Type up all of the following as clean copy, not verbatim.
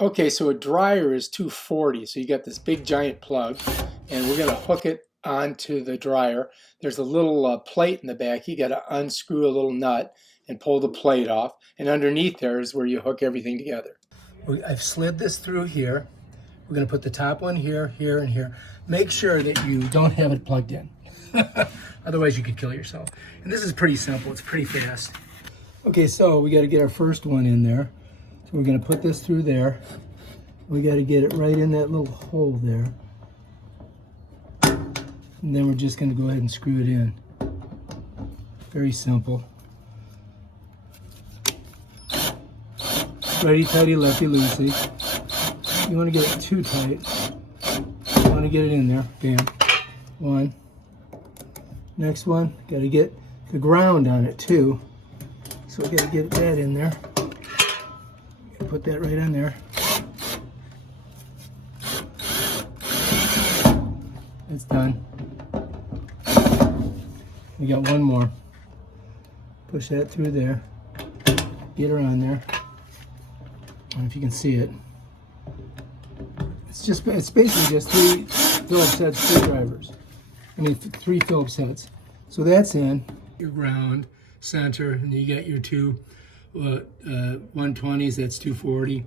Okay, so a dryer is 240, so you got this big giant plug, and we're going to hook it onto the dryer. There's a little plate in the back. You got to unscrew a little nut and pull the plate off, and underneath there is where you hook everything together. I've slid this through here. We're going to put the top one here, here, and here. Make sure that you don't have it plugged in. Otherwise you could kill yourself. And this is pretty simple. It's pretty fast. Okay, so we got to get our first one in there. So we're going to put this through there. We got to get it right in that little hole there. And then we're just going to go ahead and screw it in. Very simple. Righty tighty, lefty loosey. You want to get it too tight. You want to get it in there. Bam. One. Next one. Got to get the ground on it too. So we got to get that in there. Put that right on there. It's done. We got one more. Push that through there. Get her on there. I don't know if you can see it. It's basically just 3 Phillips head screwdrivers. I mean 3 Phillips heads. So that's in your ground center, and you got your two 120s, that's 240,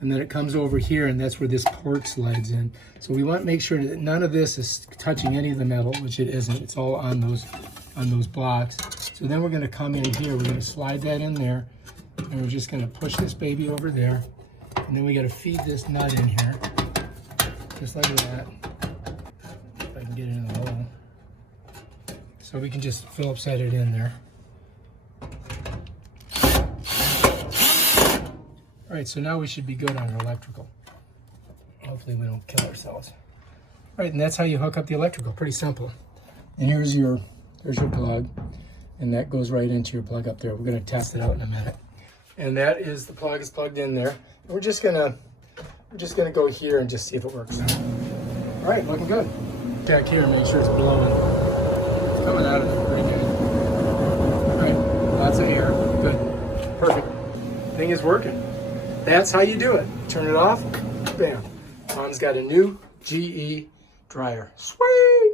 and then it comes over here, and that's where this port slides in. So we want to make sure that none of this is touching any of the metal, which it isn't. It's all on those blocks. So then we're going to come in here. We're going to slide that in there, and we're just going to push this baby over there, and then we got to feed this nut in here, just like that. If I can get it in the hole. So we can just Phillips head it in there. All right, so now we should be good on our electrical. Hopefully we don't kill ourselves. All right, and that's how you hook up the electrical. Pretty simple. And there's your plug, and that goes right into your plug up there. We're going to test it out in a minute. And that is the plug is plugged in there. And we're just gonna go here and just see if it works. All right, looking good. Check here, make sure it's blowing. It's coming out of it pretty good. All right, lots of air. Good, perfect. Thing is working. That's how you do it. Turn it off, bam. Tom's got a new GE dryer. Sweet!